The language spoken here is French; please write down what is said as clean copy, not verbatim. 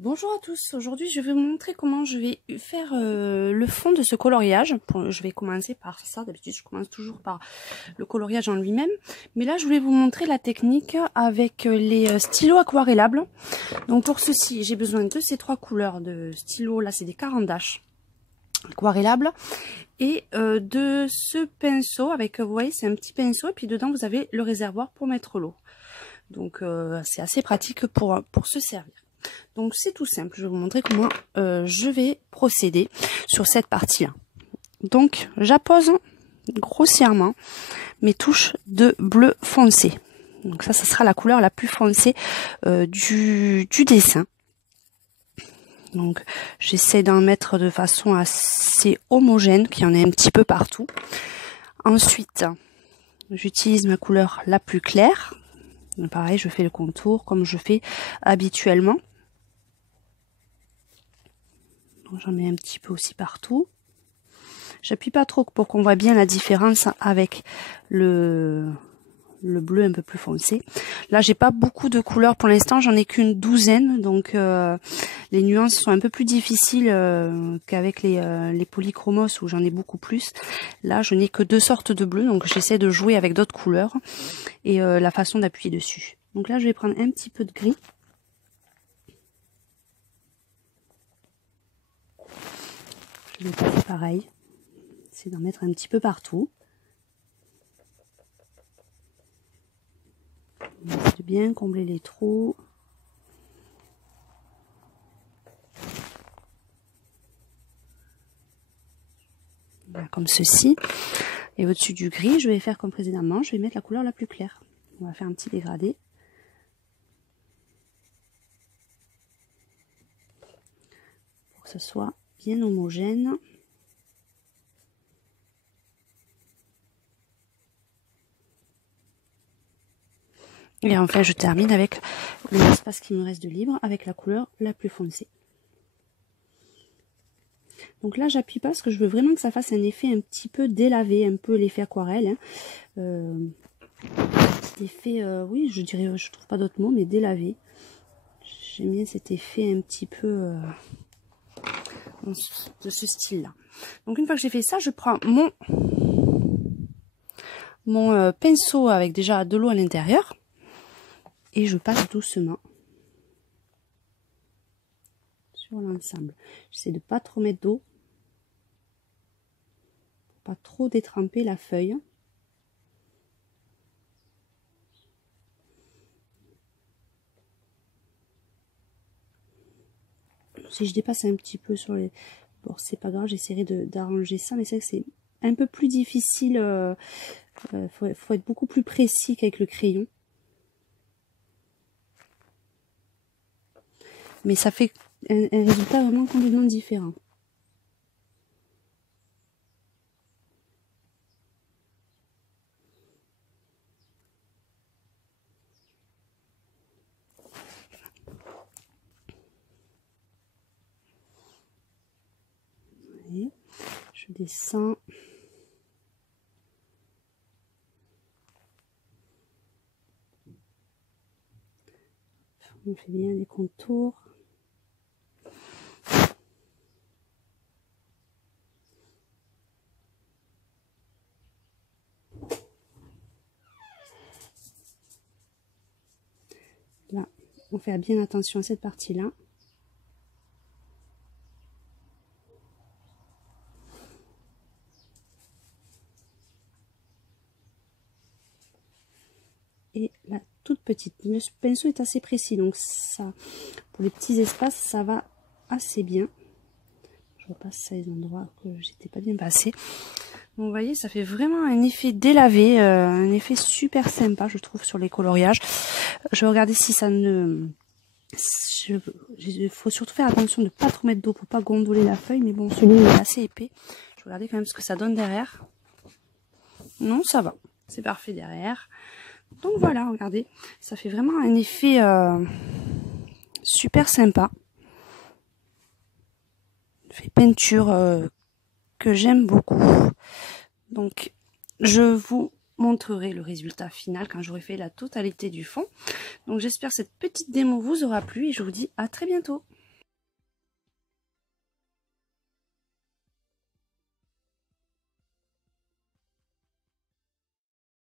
Bonjour à tous, aujourd'hui je vais vous montrer comment je vais faire le fond de ce coloriage. Je vais commencer par ça, d'habitude je commence toujours par le coloriage en lui-même. Mais là je voulais vous montrer la technique avec les stylos aquarellables. Donc pour ceci j'ai besoin de ces trois couleurs de stylos, là c'est des Caran d'Ache aquarellables. Et de ce pinceau avec, vous voyez c'est un petit pinceau et puis dedans vous avez le réservoir pour mettre l'eau. Donc c'est assez pratique pour se servir. Donc c'est tout simple, je vais vous montrer comment je vais procéder sur cette partie-là. Donc j'appose grossièrement mes touches de bleu foncé. Donc ça sera la couleur la plus foncée du dessin. Donc j'essaie d'en mettre de façon assez homogène, qu'il y en ait un petit peu partout. Ensuite, j'utilise ma couleur la plus claire. Donc, pareil, je fais le contour comme je fais habituellement. J'en mets un petit peu aussi partout. J'appuie pas trop pour qu'on voit bien la différence avec le bleu un peu plus foncé. Là, j'ai pas beaucoup de couleurs pour l'instant, j'en ai qu'une douzaine, donc les nuances sont un peu plus difficiles qu'avec les polychromos où j'en ai beaucoup plus. Là, je n'ai que deux sortes de bleu, donc j'essaie de jouer avec d'autres couleurs et la façon d'appuyer dessus. Donc là, je vais prendre un petit peu de gris. Je vais passer pareil, c'est d'en mettre un petit peu partout. On essaie de bien combler les trous. Voilà, comme ceci. Et au-dessus du gris, je vais faire comme précédemment, je vais mettre la couleur la plus claire. On va faire un petit dégradé. Pour que ce soit bien homogène. Et enfin, je termine avec l'espace qui me reste de libre avec la couleur la plus foncée. Donc là, j'appuie pas parce que je veux vraiment que ça fasse un effet un petit peu délavé, un peu l'effet aquarelle. Cet effet, oui, je dirais, je trouve pas d'autre mot, mais délavé. J'aime bien cet effet un petit peu de ce style-là. Donc une fois que j'ai fait ça, je prends mon pinceau avec déjà de l'eau à l'intérieur. Et je passe doucement sur l'ensemble. J'essaie de pas trop mettre d'eau, pour pas trop détremper la feuille. Si je dépasse un petit peu sur les... Bon, c'est pas grave, j'essaierai d'arranger ça, mais c'est vrai que c'est un peu plus difficile. Faut être beaucoup plus précis qu'avec le crayon. Mais ça fait un résultat vraiment complètement différent. Voyez, je descends. On fait bien les contours. Là, on fait bien attention à cette partie-là. Et la toute petite. Le pinceau est assez précis, donc ça, pour les petits espaces, ça va assez bien. Je repasse les endroits que j'étais pas bien passé. Donc vous voyez, ça fait vraiment un effet délavé, un effet super sympa, je trouve, sur les coloriages. Je vais regarder si ça ne... Il faut surtout faire attention de ne pas trop mettre d'eau pour pas gondoler la feuille, mais bon, celui-là est assez épais. Je vais regarder quand même ce que ça donne derrière. Non, ça va, c'est parfait derrière. Donc voilà, regardez, ça fait vraiment un effet super sympa. Fait peinture que j'aime beaucoup. Donc je vous montrerai le résultat final quand j'aurai fait la totalité du fond. Donc j'espère que cette petite démo vous aura plu et je vous dis à très bientôt.